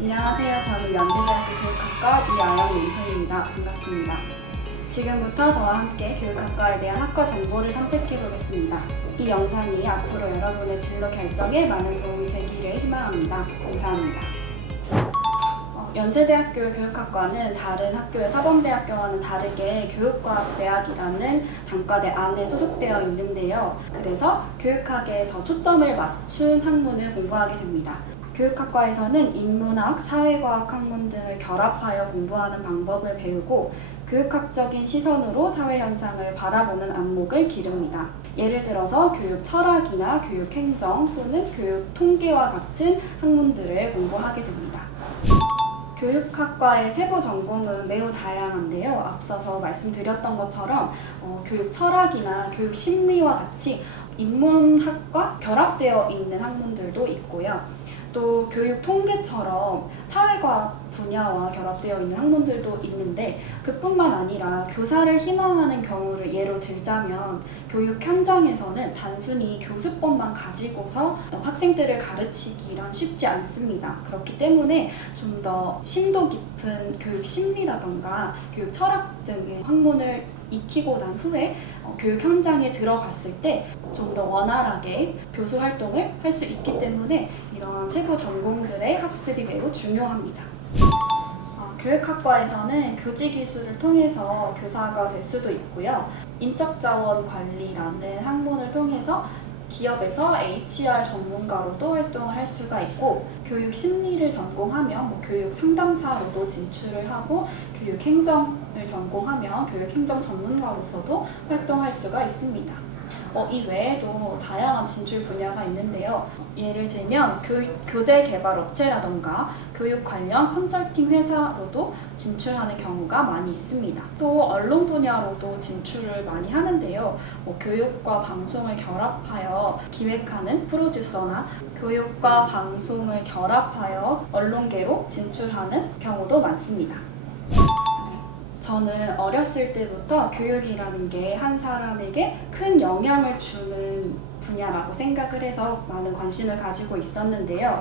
안녕하세요. 저는 연세대학교 교육학과 이아영 멘토입니다. 반갑습니다. 지금부터 저와 함께 교육학과에 대한 학과 정보를 탐색해 보겠습니다. 이 영상이 앞으로 여러분의 진로 결정에 많은 도움이 되기를 희망합니다. 감사합니다. 연세대학교 교육학과는 다른 학교의 사범대학교와는 다르게 교육과학대학이라는 단과대 안에 소속되어 있는데요. 그래서 교육학에 더 초점을 맞춘 학문을 공부하게 됩니다. 교육학과에서는 인문학, 사회과학 학문 등을 결합하여 공부하는 방법을 배우고 교육학적인 시선으로 사회현상을 바라보는 안목을 기릅니다. 예를 들어서 교육 철학이나 교육 행정 또는 교육 통계와 같은 학문들을 공부하게 됩니다. 교육학과의 세부 전공은 매우 다양한데요. 앞서서 말씀드렸던 것처럼 교육 철학이나 교육 심리와 같이 인문학과 결합되어 있는 학문들도 있고요. 또 교육 통계처럼 사회과학 분야와 결합되어 있는 학문들도 있는데 그뿐만 아니라 교사를 희망하는 경우를 예로 들자면 교육 현장에서는 단순히 교수법만 가지고서 학생들을 가르치기란 쉽지 않습니다. 그렇기 때문에 좀 더 심도 깊은 교육 심리라던가 교육 철학 등의 학문을 익히고 난 후에 교육 현장에 들어갔을 때 좀 더 원활하게 교수 활동을 할 수 있기 때문에 이러한 세부 전공들의 학습이 매우 중요합니다. 교육학과에서는 교직 이수를 통해서 교사가 될 수도 있고요. 인적자원 관리라는 학문을 통해서 기업에서 HR 전문가로도 활동을 할 수가 있고 교육 심리를 전공하면 교육 상담사로도 진출을 하고 교육 행정을 전공하면 교육 행정 전문가로서도 활동할 수가 있습니다. 이 외에도 다양한 진출 분야가 있는데요. 예를 들면 교재 개발 업체라던가 교육 관련 컨설팅 회사로도 진출하는 경우가 많이 있습니다. 또 언론 분야로도 진출을 많이 하는데요. 교육과 방송을 결합하여 기획하는 프로듀서나 교육과 방송을 결합하여 언론계로 진출하는 경우도 많습니다. 저는 어렸을 때부터 교육이라는 게 한 사람에게 큰 영향을 주는 분야라고 생각을 해서 많은 관심을 가지고 있었는데요.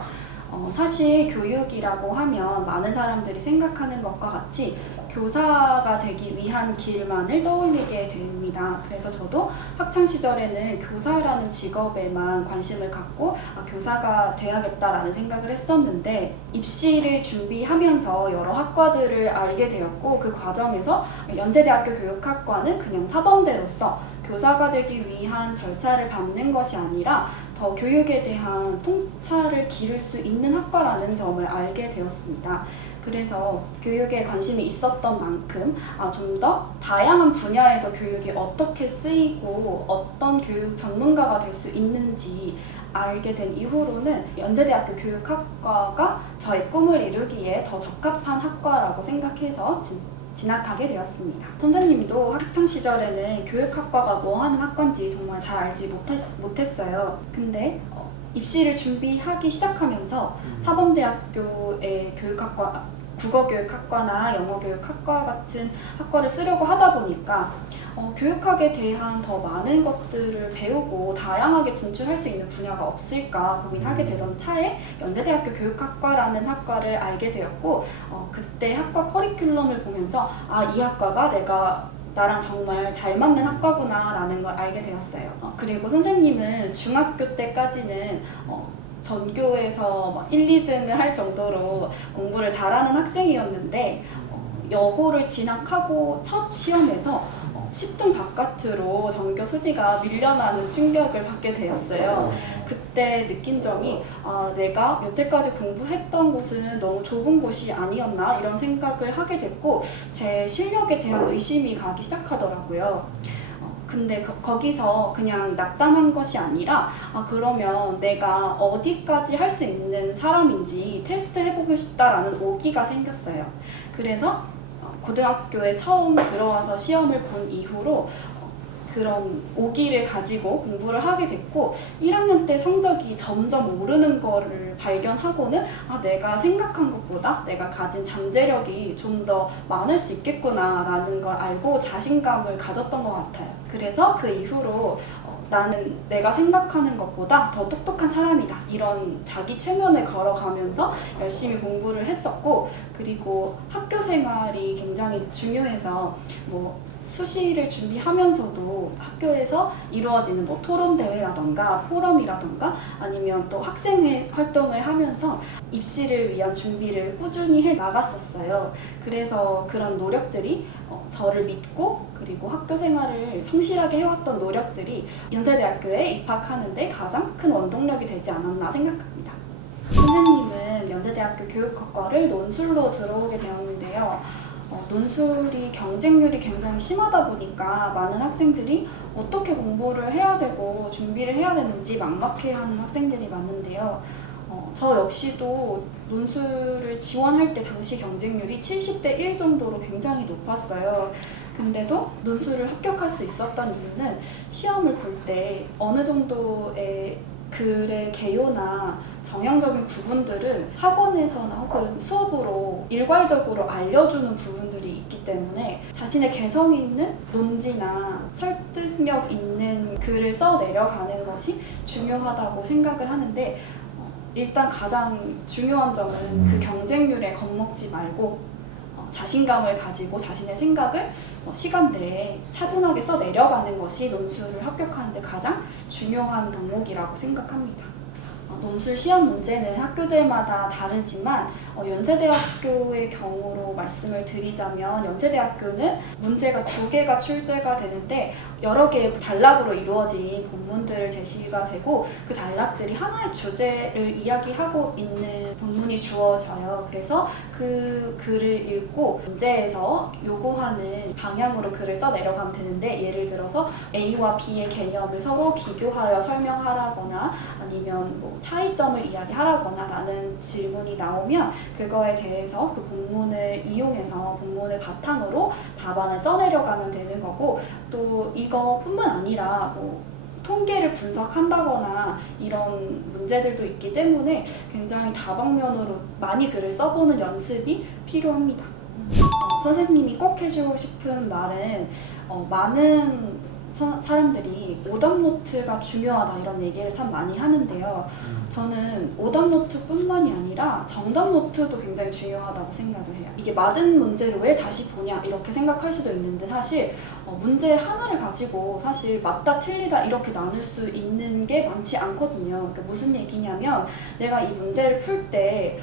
사실 교육이라고 하면 많은 사람들이 생각하는 것과 같이 교사가 되기 위한 길만을 떠올리게 됩니다. 그래서 저도 학창시절에는 교사라는 직업에만 관심을 갖고 교사가 돼야겠다라는 생각을 했었는데 입시를 준비하면서 여러 학과들을 알게 되었고 그 과정에서 연세대학교 교육학과는 그냥 사범대로서 교사가 되기 위한 절차를 밟는 것이 아니라 더 교육에 대한 통찰을 기를 수 있는 학과라는 점을 알게 되었습니다. 그래서 교육에 관심이 있었던 만큼 좀 더 다양한 분야에서 교육이 어떻게 쓰이고 어떤 교육 전문가가 될 수 있는지 알게 된 이후로는 연세대학교 교육학과가 저의 꿈을 이루기에 더 적합한 학과라고 생각해서 진학하게 되었습니다. 선생님도 학창시절에는 교육학과가 뭐 하는 학과인지 정말 잘 알지 못했어요. 근데 입시를 준비하기 시작하면서 사범대학교의 교육학과, 국어교육학과나 영어교육학과 같은 학과를 쓰려고 하다 보니까 교육학에 대한 더 많은 것들을 배우고 다양하게 진출할 수 있는 분야가 없을까 고민하게 되던 차에 연세대학교 교육학과라는 학과를 알게 되었고 그때 학과 커리큘럼을 보면서 이 학과가 나랑 정말 잘 맞는 학과구나 라는 걸 알게 되었어요. 그리고 선생님은 중학교 때까지는 전교에서 1, 2등을 할 정도로 공부를 잘하는 학생이었는데 여고를 진학하고 첫 시험에서 10등 바깥으로 전교 수비가 밀려나는 충격을 받게 되었어요. 그때 느낀 점이 내가 여태까지 공부했던 곳은 너무 좁은 곳이 아니었나 이런 생각을 하게 됐고 제 실력에 대한 의심이 가기 시작하더라고요. 근데 거기서 그냥 낙담한 것이 아니라 그러면 내가 어디까지 할 수 있는 사람인지 테스트 해보고 싶다라는 오기가 생겼어요. 그래서 고등학교에 처음 들어와서 시험을 본 이후로 그런 오기를 가지고 공부를 하게 됐고 1학년 때 성적이 점점 오르는 거를 발견하고는 내가 생각한 것보다 내가 가진 잠재력이 좀 더 많을 수 있겠구나 라는 걸 알고 자신감을 가졌던 것 같아요. 그래서 그 이후로 나는 내가 생각하는 것보다 더 똑똑한 사람이다. 이런 자기 최면을 걸어가면서 열심히 공부를 했었고, 그리고 학교 생활이 굉장히 중요해서 수시를 준비하면서도 학교에서 이루어지는 토론 대회라던가 포럼이라던가 아니면 또 학생회 활동을 하면서 입시를 위한 준비를 꾸준히 해 나갔었어요. 그래서 그런 노력들이 저를 믿고 그리고 학교 생활을 성실하게 해왔던 노력들이 연세대학교에 입학하는데 가장 큰 원동력이 되지 않았나 생각합니다. 선생님은 연세대학교 교육학과를 논술로 들어오게 되었는데요. 논술이 경쟁률이 굉장히 심하다 보니까 많은 학생들이 어떻게 공부를 해야 되고 준비를 해야 되는지 막막해하는 학생들이 많은데요. 저 역시도 논술을 지원할 때 당시 경쟁률이 70대 1 정도로 굉장히 높았어요. 근데도 논술을 합격할 수 있었던 이유는 시험을 볼 때 어느 정도의 글의 개요나 정형적인 부분들은 학원에서나 혹은 수업으로 일괄적으로 알려주는 부분들이 있기 때문에 자신의 개성 있는 논지나 설득력 있는 글을 써내려가는 것이 중요하다고 생각을 하는데, 일단 가장 중요한 점은 그 경쟁률에 겁먹지 말고 자신감을 가지고 자신의 생각을 시간 내에 차분하게 써내려가는 것이 논술을 합격하는 데 가장 중요한 덕목이라고 생각합니다. 논술 시험 문제는 학교들마다 다르지만 연세대학교의 경우로 말씀을 드리자면 연세대학교는 문제가 2개가 출제가 되는데 여러 개의 단락으로 이루어진 본문들을 제시가 되고 그 단락들이 하나의 주제를 이야기하고 있는 본문이 주어져요. 그래서 그 글을 읽고 문제에서 요구하는 방향으로 글을 써내려가면 되는데, 예를 들어서 A와 B의 개념을 서로 비교하여 설명하라거나 아니면 차이점을 이야기하라거나 라는 질문이 나오면 그거에 대해서 그 본문을 이용해서 본문을 바탕으로 답안을 써내려가면 되는 거고, 또 이거뿐만 아니라 통계를 분석한다거나 이런 문제들도 있기 때문에 굉장히 다방면으로 많이 글을 써보는 연습이 필요합니다. 선생님이 꼭 해주고 싶은 말은 많은 사람들이 오답노트가 중요하다 이런 얘기를 참 많이 하는데요. 저는 오답노트뿐만이 아니라 정답노트도 굉장히 중요하다고 생각을 해요. 이게 맞은 문제를 왜 다시 보냐 이렇게 생각할 수도 있는데, 사실 문제 하나를 가지고 사실 맞다 틀리다 이렇게 나눌 수 있는 게 많지 않거든요. 그러니까 무슨 얘기냐면 내가 이 문제를 풀 때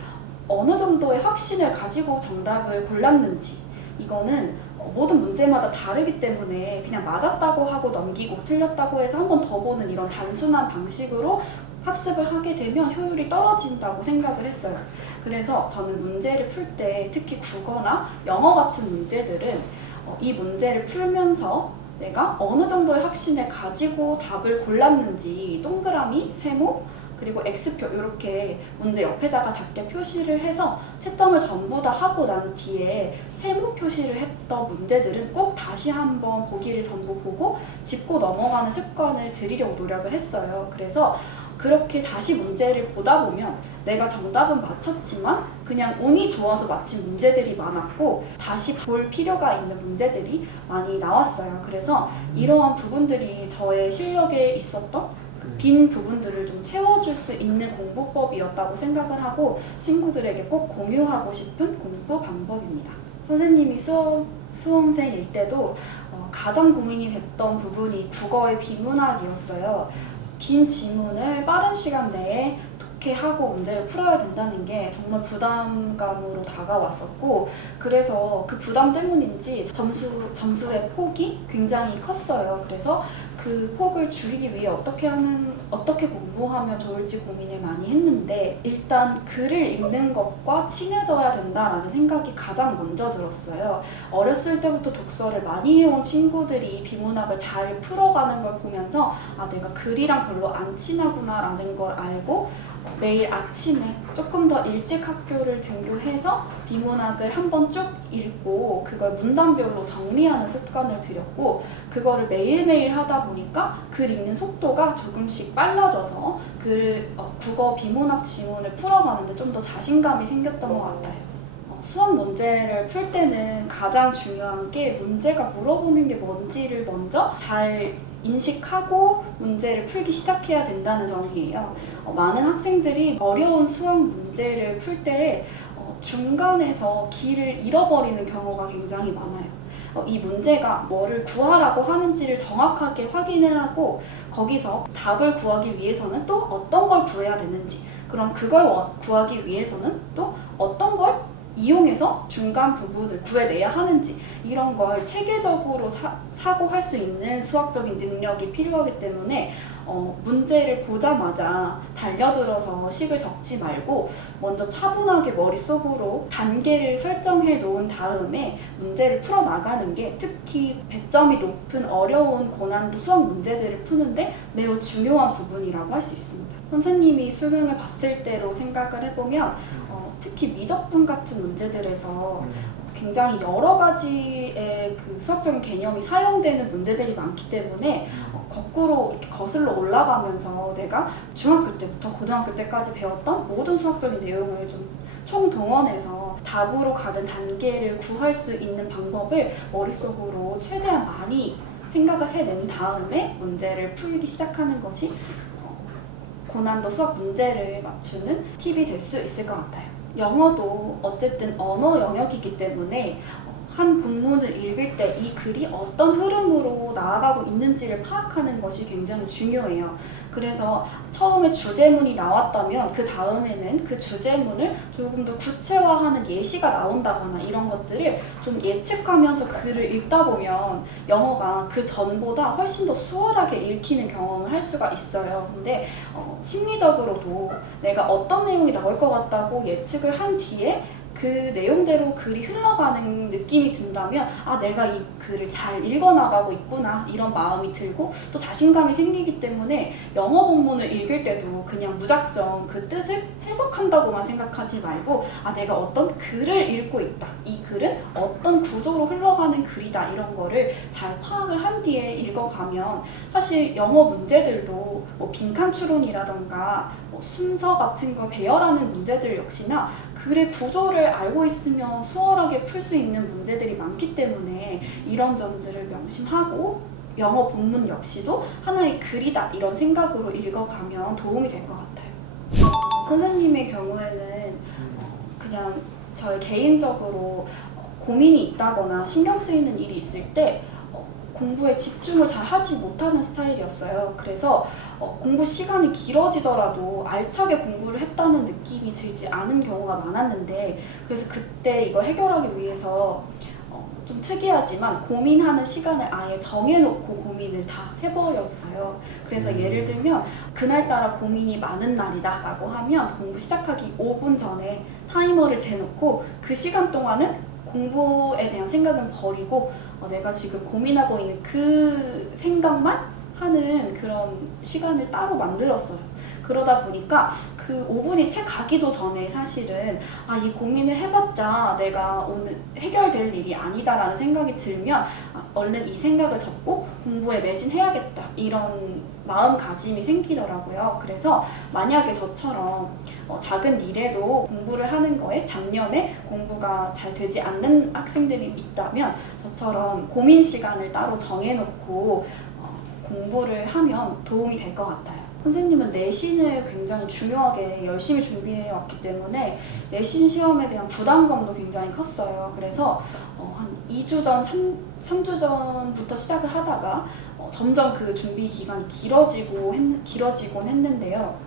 어느 정도의 확신을 가지고 정답을 골랐는지, 이거는 모든 문제마다 다르기 때문에 그냥 맞았다고 하고 넘기고 틀렸다고 해서 한 번 더 보는 이런 단순한 방식으로 학습을 하게 되면 효율이 떨어진다고 생각을 했어요. 그래서 저는 문제를 풀 때 특히 국어나 영어 같은 문제들은 이 문제를 풀면서 내가 어느 정도의 확신을 가지고 답을 골랐는지 동그라미, 세모, 그리고 X표 이렇게 문제 옆에다가 작게 표시를 해서 채점을 전부 다 하고 난 뒤에 세모 표시를 했던 문제들은 꼭 다시 한번 보기를 전부 보고 짚고 넘어가는 습관을 들이려고 노력을 했어요. 그래서 그렇게 다시 문제를 보다 보면 내가 정답은 맞췄지만 그냥 운이 좋아서 맞힌 문제들이 많았고 다시 볼 필요가 있는 문제들이 많이 나왔어요. 그래서 이러한 부분들이 저의 실력에 있었던 빈 부분들을 좀 채워줄 수 있는 공부법이었다고 생각을 하고 친구들에게 꼭 공유하고 싶은 공부 방법입니다. 선생님이 수험생일 때도 가장 고민이 됐던 부분이 국어의 비문학이었어요. 긴 지문을 빠른 시간 내에 독해하고 문제를 풀어야 된다는 게 정말 부담감으로 다가왔었고, 그래서 그 부담 때문인지 점수의 폭이 굉장히 컸어요. 그래서 그 폭을 줄이기 위해 어떻게 공부하면 좋을지 고민을 많이 했는데, 일단 글을 읽는 것과 친해져야 된다라는 생각이 가장 먼저 들었어요. 어렸을 때부터 독서를 많이 해온 친구들이 비문학을 잘 풀어가는 걸 보면서 내가 글이랑 별로 안 친하구나라는 걸 알고 매일 아침에 조금 더 일찍 학교를 등교해서 비문학을 한번 쭉 읽고 그걸 문단별로 정리하는 습관을 들였고, 그거를 매일매일 하다 보니까 글 읽는 속도가 조금씩 빨라져서 국어 비문학 지문을 풀어가는데 좀 더 자신감이 생겼던 것 같아요. 수학 문제를 풀 때는 가장 중요한 게 문제가 물어보는 게 뭔지를 먼저 잘 인식하고 문제를 풀기 시작해야 된다는 점이에요. 많은 학생들이 어려운 수학 문제를 풀 때 중간에서 길을 잃어버리는 경우가 굉장히 많아요. 이 문제가 뭐를 구하라고 하는지를 정확하게 확인을 하고 거기서 답을 구하기 위해서는 또 어떤 걸 구해야 되는지, 그럼 그걸 구하기 위해서는 또 어떤 걸 이용해서 중간 부분을 구해내야 하는지, 이런 걸 체계적으로 사고할 수 있는 수학적인 능력이 필요하기 때문에 문제를 보자마자 달려들어서 식을 적지 말고 먼저 차분하게 머릿속으로 단계를 설정해 놓은 다음에 문제를 풀어나가는 게 특히 100점이 높은 어려운 고난도 수학 문제들을 푸는데 매우 중요한 부분이라고 할 수 있습니다. 선생님이 수능을 봤을 때로 생각을 해보면 특히 미적분 같은 문제들에서 굉장히 여러 가지의 그 수학적인 개념이 사용되는 문제들이 많기 때문에 거꾸로 이렇게 거슬러 올라가면서 내가 중학교 때부터 고등학교 때까지 배웠던 모든 수학적인 내용을 좀 총동원해서 답으로 가는 단계를 구할 수 있는 방법을 머릿속으로 최대한 많이 생각을 해낸 다음에 문제를 풀기 시작하는 것이 고난도 수학 문제를 맞추는 팁이 될 수 있을 것 같아요. 영어도 어쨌든 언어 영역이기 때문에 한 본문을 읽을 때 이 글이 어떤 흐름으로 나아가고 있는지를 파악하는 것이 굉장히 중요해요. 그래서 처음에 주제문이 나왔다면 그 다음에는 그 주제문을 조금 더 구체화하는 예시가 나온다거나 이런 것들을 좀 예측하면서 글을 읽다 보면 영어가 그 전보다 훨씬 더 수월하게 읽히는 경험을 할 수가 있어요. 근데 심리적으로도 내가 어떤 내용이 나올 것 같다고 예측을 한 뒤에 그 내용대로 글이 흘러가는 느낌이 든다면 내가 이 글을 잘 읽어나가고 있구나 이런 마음이 들고 또 자신감이 생기기 때문에 영어 본문을 읽을 때도 그냥 무작정 그 뜻을 해석한다고만 생각하지 말고 내가 어떤 글을 읽고 있다, 이 글은 어떤 구조로 흘러가는 글이다, 이런 거를 잘 파악을 한 뒤에 읽어가면 사실 영어 문제들도 뭐 빈칸 추론이라던가 순서 같은 걸 배열하는 문제들 역시나 글의 구조를 알고 있으면 수월하게 풀 수 있는 문제들이 많기 때문에 이런 점들을 명심하고 영어 본문 역시도 하나의 글이다 이런 생각으로 읽어가면 도움이 될 것 같아요. 선생님의 경우에는 그냥 저의 개인적으로 고민이 있다거나 신경 쓰이는 일이 있을 때 공부에 집중을 잘 하지 못하는 스타일이었어요. 그래서 공부 시간이 길어지더라도 알차게 공부를 했다는 느낌이 들지 않은 경우가 많았는데, 그래서 그때 이걸 해결하기 위해서 좀 특이하지만 고민하는 시간을 아예 정해놓고 고민을 다 해버렸어요. 그래서 예를 들면 그날따라 고민이 많은 날이다 라고 하면 공부 시작하기 5분 전에 타이머를 재놓고 그 시간 동안은 공부에 대한 생각은 버리고 내가 지금 고민하고 있는 그 생각만 하는 그런 시간을 따로 만들었어요. 그러다 보니까 그 5분이 채 가기도 전에 사실은 이 고민을 해봤자 내가 오늘 해결될 일이 아니다라는 생각이 들면 얼른 이 생각을 접고 공부에 매진해야겠다 이런 마음가짐이 생기더라고요. 그래서 만약에 저처럼 작은 일에도 공부를 하는 거에 잡념에 공부가 잘 되지 않는 학생들이 있다면 저처럼 고민 시간을 따로 정해놓고 공부를 하면 도움이 될 것 같아요. 선생님은 내신을 굉장히 중요하게 열심히 준비해 왔기 때문에 내신 시험에 대한 부담감도 굉장히 컸어요. 그래서 한 2주 전, 3주 전부터 시작을 하다가 점점 그 준비 기간이 길어지곤 했는데요.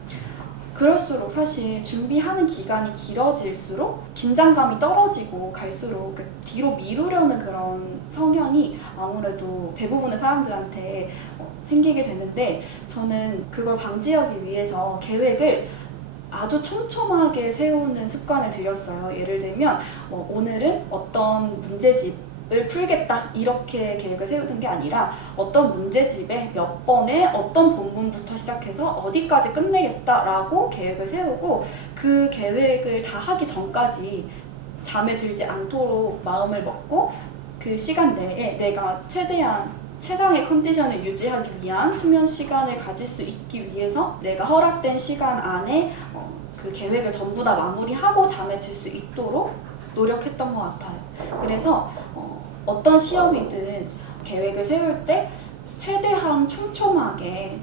그럴수록 사실 준비하는 기간이 길어질수록 긴장감이 떨어지고 갈수록 뒤로 미루려는 그런 성향이 아무래도 대부분의 사람들한테 생기게 되는데, 저는 그걸 방지하기 위해서 계획을 아주 촘촘하게 세우는 습관을 들였어요. 예를 들면 오늘은 어떤 문제집을 풀겠다 이렇게 계획을 세우는 게 아니라 어떤 문제집에 몇 번에 어떤 본문부터 시작해서 어디까지 끝내겠다라고 계획을 세우고 그 계획을 다 하기 전까지 잠에 들지 않도록 마음을 먹고 그 시간 내에 내가 최대한 최상의 컨디션을 유지하기 위한 수면 시간을 가질 수 있기 위해서 내가 허락된 시간 안에 그 계획을 전부 다 마무리하고 잠에 들 수 있도록 노력했던 것 같아요. 그래서 어떤 시험이든 계획을 세울 때 최대한 촘촘하게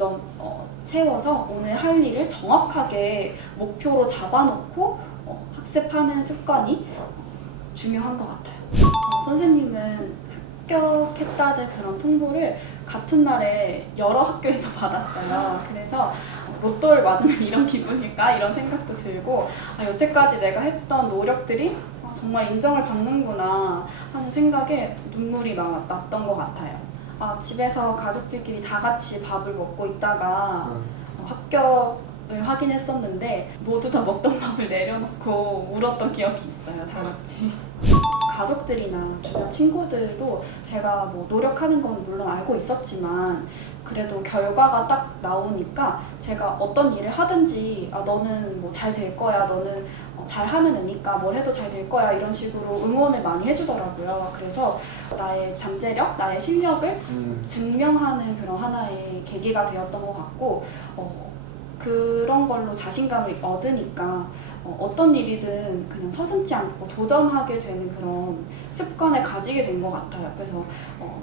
세워서 오늘 할 일을 정확하게 목표로 잡아놓고 학습하는 습관이 중요한 것 같아요. 선생님은 합격했다는 그런 통보를 같은 날에 여러 학교에서 받았어요. 그래서 로또를 맞으면 이런 기분일까? 이런 생각도 들고 여태까지 내가 했던 노력들이 정말 인정을 받는구나 하는 생각에 눈물이 막 났던 것 같아요. 집에서 가족들끼리 다 같이 밥을 먹고 있다가 합격을 하긴 했었는데 모두 다 먹던 밥을 내려놓고 울었던 기억이 있어요. 다 같이. 가족들이나 주변 친구들도 제가 뭐 노력하는 건 물론 알고 있었지만 그래도 결과가 딱 나오니까 제가 어떤 일을 하든지 너는 뭐 잘 될 거야, 너는 잘하는 애니까 뭘 해도 잘 될 거야 이런 식으로 응원을 많이 해주더라고요. 그래서 나의 잠재력, 나의 실력을 증명하는 그런 하나의 계기가 되었던 것 같고 그런 걸로 자신감을 얻으니까 어떤 일이든 그냥 서슴지 않고 도전하게 되는 그런 습관을 가지게 된 것 같아요. 그래서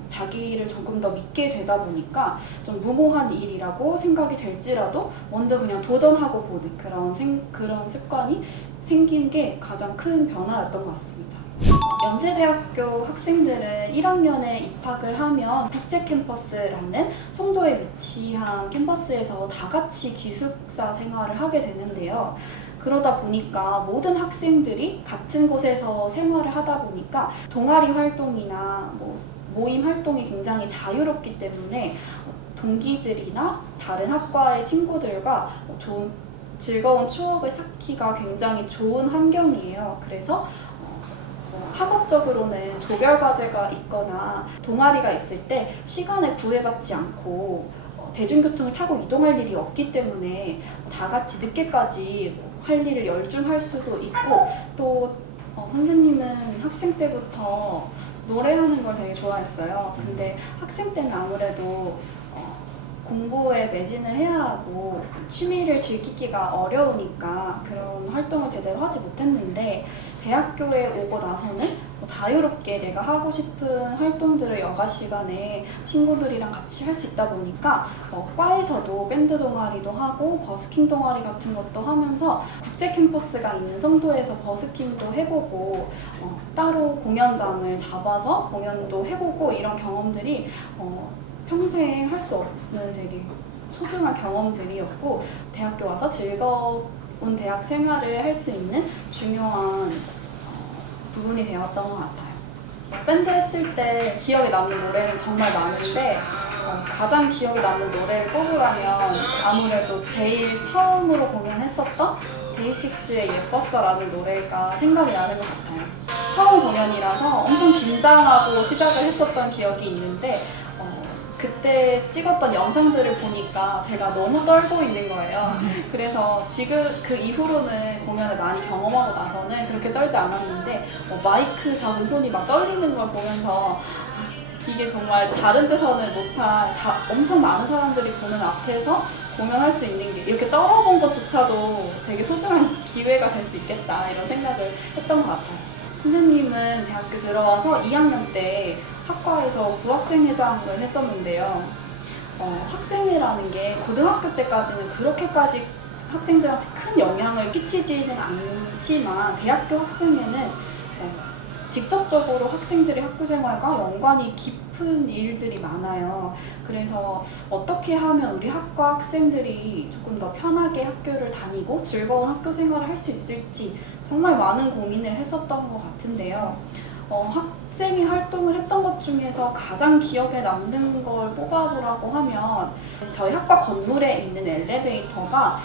자기를 조금 더 믿게 되다 보니까 좀 무모한 일이라고 생각이 될지라도 먼저 그냥 도전하고 보는 그런 습관이 생긴 게 가장 큰 변화였던 것 같습니다. 연세대학교 학생들은 1학년에 입학을 하면 국제캠퍼스라는 송도에 위치한 캠퍼스에서 다 같이 기숙사 생활을 하게 되는데요. 그러다 보니까 모든 학생들이 같은 곳에서 생활을 하다 보니까 동아리 활동이나 모임 활동이 굉장히 자유롭기 때문에 동기들이나 다른 학과의 친구들과 좋은 즐거운 추억을 쌓기가 굉장히 좋은 환경이에요. 그래서 학업적으로는 조별과제가 있거나 동아리가 있을 때 시간을 구애받지 않고 대중교통을 타고 이동할 일이 없기 때문에 다 같이 늦게까지 할 일을 열중할 수도 있고 또 선생님은 학생 때부터 노래하는 걸 되게 좋아했어요. 근데 학생 때는 아무래도 공부에 매진을 해야 하고 취미를 즐기기가 어려우니까 그런 활동을 제대로 하지 못했는데 대학교에 오고 나서는 자유롭게 내가 하고 싶은 활동들을 여가 시간에 친구들이랑 같이 할 수 있다 보니까 과에서도 밴드 동아리도 하고 버스킹 동아리 같은 것도 하면서 국제 캠퍼스가 있는 송도에서 버스킹도 해보고 따로 공연장을 잡아서 공연도 해보고 이런 경험들이 평생 할 수 없는 되게 소중한 경험들이었고 대학교 와서 즐거운 대학 생활을 할 수 있는 중요한 부분이 되었던 것 같아요. 밴드 했을 때 기억에 남는 노래는 정말 많은데 가장 기억에 남는 노래를 뽑으라면 아무래도 제일 처음으로 공연했었던 데이식스의 예뻤어라는 노래가 생각이 나는 것 같아요. 처음 공연이라서 엄청 긴장하고 시작을 했었던 기억이 있는데 그때 찍었던 영상들을 보니까 제가 너무 떨고 있는 거예요. 그래서 지금 그 이후로는 공연을 많이 경험하고 나서는 그렇게 떨지 않았는데 마이크 잡은 손이 막 떨리는 걸 보면서 이게 정말 다른 데서는 못할 엄청 많은 사람들이 보는 앞에서 공연할 수 있는 게 이렇게 떨어본 것조차도 되게 소중한 기회가 될 수 있겠다 이런 생각을 했던 것 같아요. 선생님은 대학교 들어와서 2학년 때 학과에서 부학생회장을 했었는데요. 학생회라는 게 고등학교 때까지는 그렇게까지 학생들한테 큰 영향을 끼치지는 않지만 대학교 학생회는 직접적으로 학생들의 학교생활과 연관이 깊은 일들이 많아요. 그래서 어떻게 하면 우리 학과 학생들이 조금 더 편하게 학교를 다니고 즐거운 학교생활을 할 수 있을지 정말 많은 고민을 했었던 것 같은데요. 학생이 활동을 했던 것 중에서 가장 기억에 남는 걸 뽑아보라고 하면 저희 학과 건물에 있는 엘리베이터가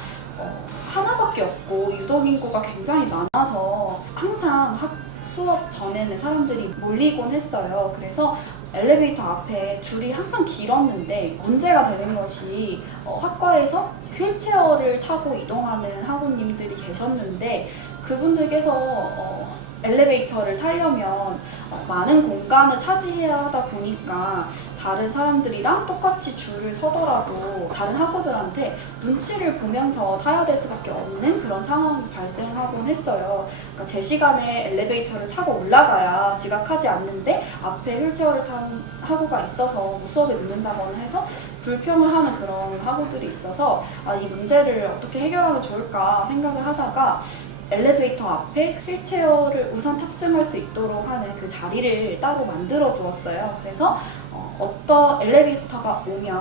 하나밖에 없고 유동 인구가 굉장히 많아서 항상 수업 전에는 사람들이 몰리곤 했어요. 그래서 엘리베이터 앞에 줄이 항상 길었는데 문제가 되는 것이 학과에서 휠체어를 타고 이동하는 학우님들이 계셨는데 그분들께서 엘리베이터를 타려면 많은 공간을 차지해야 하다 보니까 다른 사람들이랑 똑같이 줄을 서더라도 다른 학우들한테 눈치를 보면서 타야 될 수밖에 없는 그런 상황이 발생하곤 했어요. 그러니까 제 시간에 엘리베이터를 타고 올라가야 지각하지 않는데 앞에 휠체어를 탄 학우가 있어서 수업에 늦는다거나 해서 불평을 하는 그런 학우들이 있어서 이 문제를 어떻게 해결하면 좋을까 생각을 하다가 엘리베이터 앞에 휠체어를 우선 탑승할 수 있도록 하는 그 자리를 따로 만들어 두었어요. 그래서 어떤 엘리베이터가 오면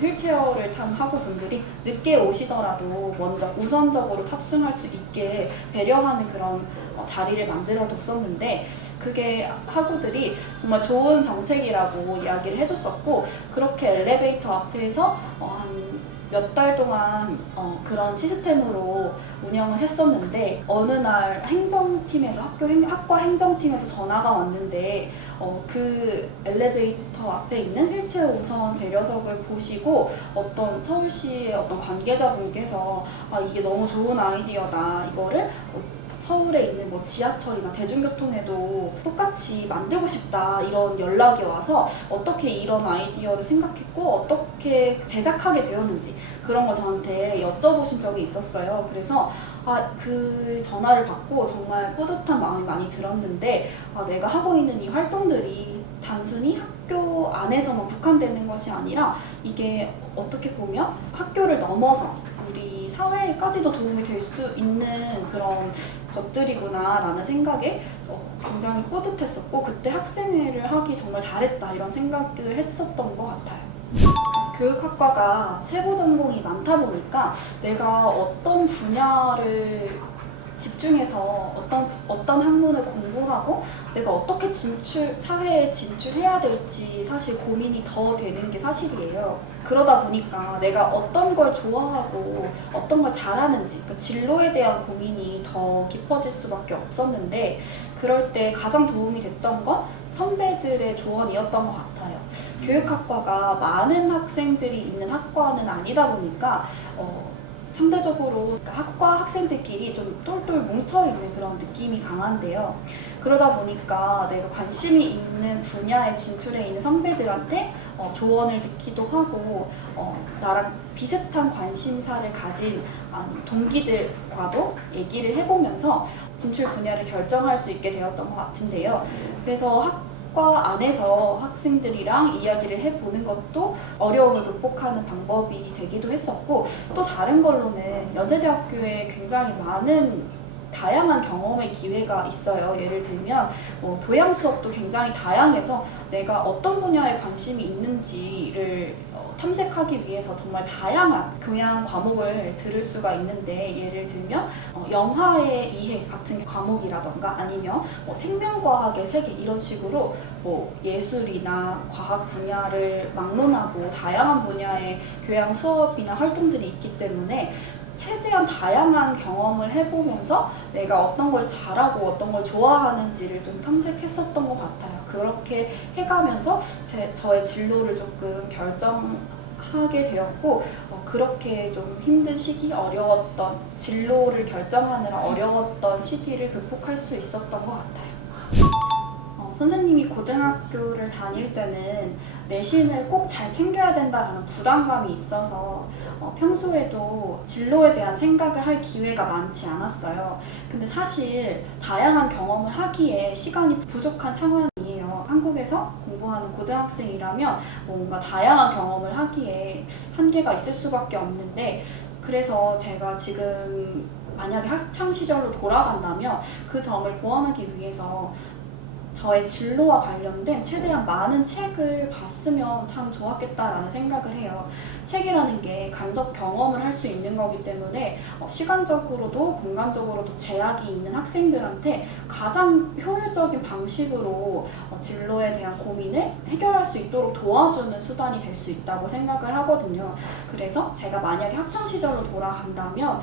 휠체어를 탄 학우분들이 늦게 오시더라도 먼저 우선적으로 탑승할 수 있게 배려하는 그런 자리를 만들어 뒀었는데 그게 학우들이 정말 좋은 정책이라고 이야기를 해줬었고 그렇게 엘리베이터 앞에서 한 몇 달 동안 그런 시스템으로 운영을 했었는데 어느 날 행정팀에서 학과 행정팀에서 전화가 왔는데 그 엘리베이터 앞에 있는 휠체어 우선 배려석을 보시고 어떤 서울시의 어떤 관계자분께서 이게 너무 좋은 아이디어다 이거를 서울에 있는 뭐 지하철이나 대중교통에도 똑같이 만들고 싶다 이런 연락이 와서 어떻게 이런 아이디어를 생각했고 어떻게 제작하게 되었는지 그런 걸 저한테 여쭤보신 적이 있었어요. 그래서 그 전화를 받고 정말 뿌듯한 마음이 많이 들었는데 내가 하고 있는 이 활동들이 단순히 학교 안에서만 국한되는 것이 아니라 이게 어떻게 보면 학교를 넘어서 우리 사회까지도 도움이 될 수 있는 그런 것들이구나 라는 생각에 굉장히 뿌듯했었고 그때 학생회를 하기 정말 잘했다 이런 생각을 했었던 것 같아요. 교육학과가 세부 전공이 많다 보니까 내가 어떤 분야를 집중해서 어떤 학문을 공부하고 내가 어떻게 사회에 진출해야 될지 사실 고민이 더 되는 게 사실이에요. 그러다 보니까 내가 어떤 걸 좋아하고 어떤 걸 잘하는지 그러니까 진로에 대한 고민이 더 깊어질 수밖에 없었는데 그럴 때 가장 도움이 됐던 건 선배들의 조언이었던 것 같아요. 교육학과가 많은 학생들이 있는 학과는 아니다 보니까 상대적으로 학과 학생들끼리 좀 똘똘 뭉쳐있는 그런 느낌이 강한데요. 그러다 보니까 내가 관심이 있는 분야에 진출해 있는 선배들한테 조언을 듣기도 하고 나랑 비슷한 관심사를 가진 동기들과도 얘기를 해보면서 진출 분야를 결정할 수 있게 되었던 것 같은데요. 그래서 학과 안에서 학생들이랑 이야기를 해보는 것도 어려움을 극복하는 방법이 되기도 했었고 또 다른 걸로는 연세대학교에 굉장히 많은 다양한 경험의 기회가 있어요. 예를 들면 교양 수업도 굉장히 다양해서 내가 어떤 분야에 관심이 있는지를 탐색하기 위해서 정말 다양한 교양 과목을 들을 수가 있는데 예를 들면 영화의 이해 같은 과목이라던가 아니면 생명과학의 세계 이런 식으로 예술이나 과학 분야를 막론하고 다양한 분야의 교양 수업이나 활동들이 있기 때문에 최대한 다양한 경험을 해보면서 내가 어떤 걸 잘하고 어떤 걸 좋아하는지를 좀 탐색했었던 것 같아요. 그렇게 해가면서 저의 진로를 조금 결정하게 되었고 그렇게 좀 힘든 시기, 어려웠던 진로를 결정하느라 어려웠던 시기를 극복할 수 있었던 것 같아요. 선생님이 고등학교를 다닐 때는 내신을 꼭 잘 챙겨야 된다는 부담감이 있어서 평소에도 진로에 대한 생각을 할 기회가 많지 않았어요. 근데 사실 다양한 경험을 하기에 시간이 부족한 상황이에요. 한국에서 공부하는 고등학생이라면 뭔가 다양한 경험을 하기에 한계가 있을 수밖에 없는데 그래서 제가 지금 만약에 학창시절로 돌아간다면 그 점을 보완하기 위해서 저의 진로와 관련된 최대한 많은 책을 봤으면 참 좋았겠다라는 생각을 해요. 책이라는 게 간접 경험을 할 수 있는 거기 때문에 시간적으로도 공간적으로도 제약이 있는 학생들한테 가장 효율적인 방식으로 진로에 대한 고민을 해결할 수 있도록 도와주는 수단이 될 수 있다고 생각을 하거든요. 그래서 제가 만약에 학창시절로 돌아간다면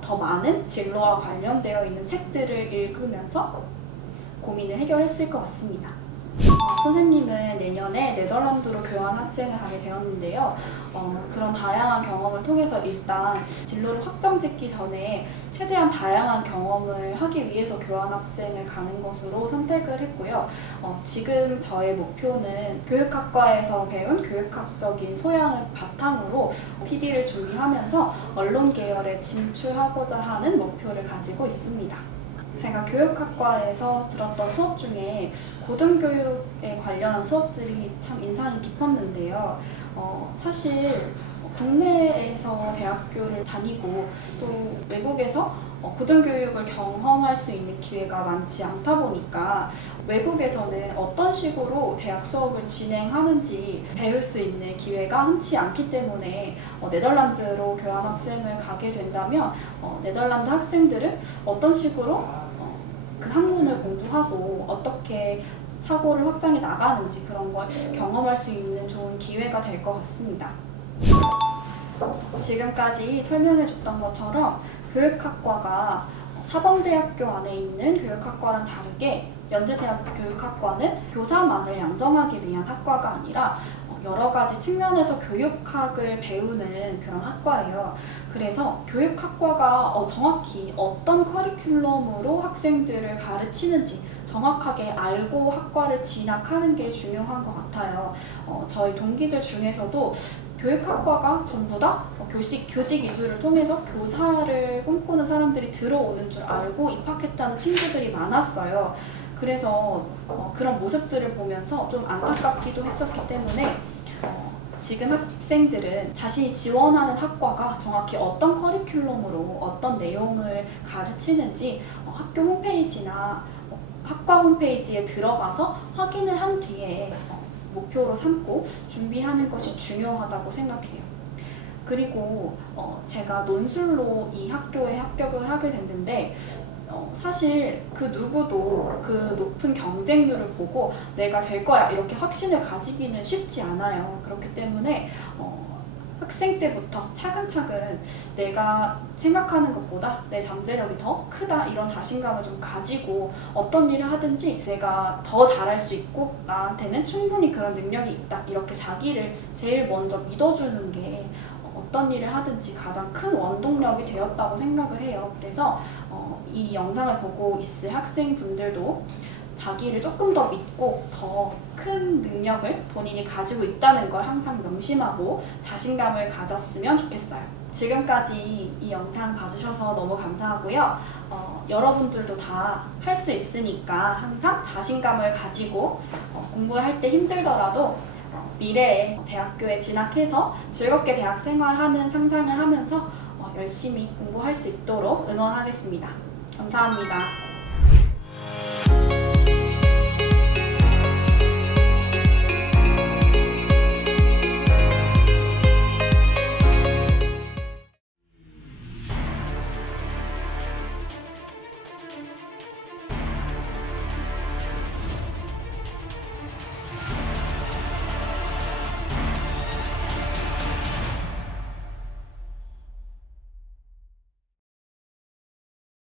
더 많은 진로와 관련되어 있는 책들을 읽으면서 고민을 해결했을 것 같습니다. 선생님은 내년에 네덜란드로 교환 학생을 가게 되었는데요. 그런 다양한 경험을 통해서 일단 진로를 확정 짓기 전에 최대한 다양한 경험을 하기 위해서 교환 학생을 가는 것으로 선택을 했고요. 지금 저의 목표는 교육학과에서 배운 교육학적인 소양을 바탕으로 PD를 준비하면서 언론 계열에 진출하고자 하는 목표를 가지고 있습니다. 제가 교육학과에서 들었던 수업 중에 고등교육에 관련한 수업들이 참 인상이 깊었는데요. 사실 국내에서 대학교를 다니고 또 외국에서 고등교육을 경험할 수 있는 기회가 많지 않다 보니까 외국에서는 어떤 식으로 대학 수업을 진행하는지 배울 수 있는 기회가 흔치 않기 때문에 네덜란드로 교환학생을 가게 된다면 네덜란드 학생들은 어떤 식으로 그 학문을 공부하고 어떻게 사고를 확장해 나가는지 그런 걸 경험할 수 있는 좋은 기회가 될 것 같습니다. 지금까지 설명해줬던 것처럼 교육학과가 사범대학교 안에 있는 교육학과랑 다르게 연세대학교 교육학과는 교사만을 양성하기 위한 학과가 아니라 여러 가지 측면에서 교육학을 배우는 그런 학과예요. 그래서 교육학과가 정확히 어떤 커리큘럼으로 학생들을 가르치는지 정확하게 알고 학과를 진학하는 게 중요한 것 같아요. 저희 동기들 중에서도 교육학과가 전부 다 교직 이수를 통해서 교사를 꿈꾸는 사람들이 들어오는 줄 알고 입학했다는 친구들이 많았어요. 그래서 그런 모습들을 보면서 좀 안타깝기도 했었기 때문에 지금 학생들은 자신이 지원하는 학과가 정확히 어떤 커리큘럼으로 어떤 내용을 가르치는지 학교 홈페이지나 학과 홈페이지에 들어가서 확인을 한 뒤에 목표로 삼고 준비하는 것이 중요하다고 생각해요. 그리고 제가 논술로 이 학교에 합격을 하게 됐는데 사실 그 누구도 그 높은 경쟁률을 보고 내가 될 거야 이렇게 확신을 가지기는 쉽지 않아요. 그렇기 때문에 학생 때부터 차근차근 내가 생각하는 것보다 내 잠재력이 더 크다 이런 자신감을 좀 가지고 어떤 일을 하든지 내가 더 잘할 수 있고 나한테는 충분히 그런 능력이 있다 이렇게 자기를 제일 먼저 믿어주는 게 어떤 일을 하든지 가장 큰 원동력이 되었다고 생각을 해요. 그래서 이 영상을 보고 있을 학생분들도 자기를 조금 더 믿고 더 큰 능력을 본인이 가지고 있다는 걸 항상 명심하고 자신감을 가졌으면 좋겠어요. 지금까지 이 영상 봐주셔서 너무 감사하고요. 여러분들도 다 할 수 있으니까 항상 자신감을 가지고 공부를 할 때 힘들더라도 미래에 대학교에 진학해서 즐겁게 대학 생활하는 상상을 하면서 열심히 공부할 수 있도록 응원하겠습니다. 감사합니다.